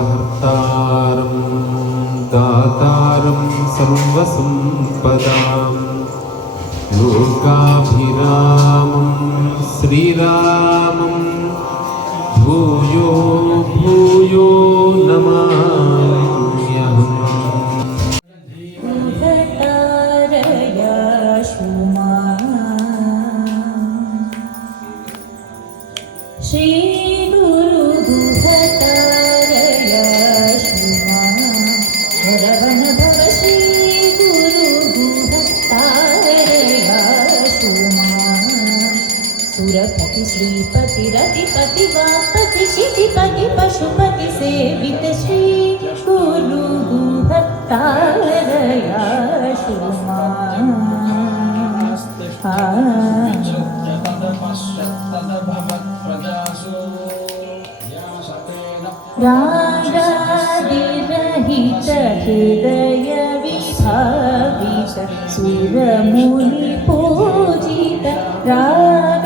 आपदामपहर्तारं दातारं सर्वसम्पदां लोकाभिरामं श्रीरामं भूयो भूयो नमाम्यहम्। श्री गुरु गुहतारया शुमा शरवण भव श्री गुरु गुहतारया शुमा सुरपति श्रीपति रतिपति वापति क्षितिपति पशुपति सेवित श्री गुरु गुहतारया शुमा रागादिरहित हृदय विभावित सुरमुनि पूजित रागादिरहित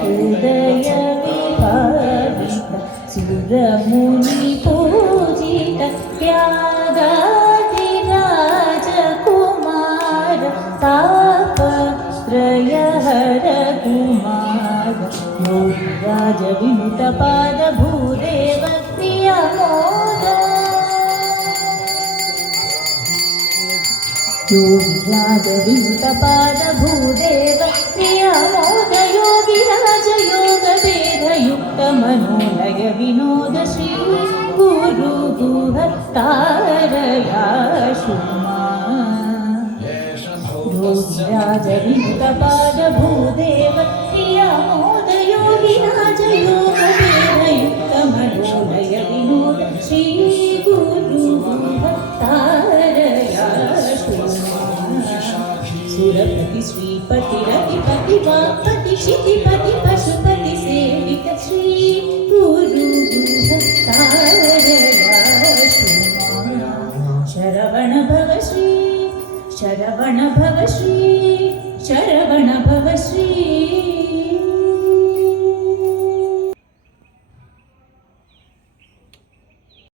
हृदय विभावित सुरमुनि पूजित त्यागादिराजकुमार तापत्रयहर कुमार योगिराज विनुत पाद भूदेव प्रियमोद योगिराज विनुत पाद भूदेव प्रियमोद योगिराज योग वेद युक्त मनोलय विनोद श्री गुरु गुहतारया शुमा योगिराज विनुत पाद भूदेव प्रियमोद योगिराज योग वेद युक्त मनोलय विनोद श्री गुरु गुहतारया शुमा सुरपति श्रीपति रतिपति वापति क्षितिपति पशुपति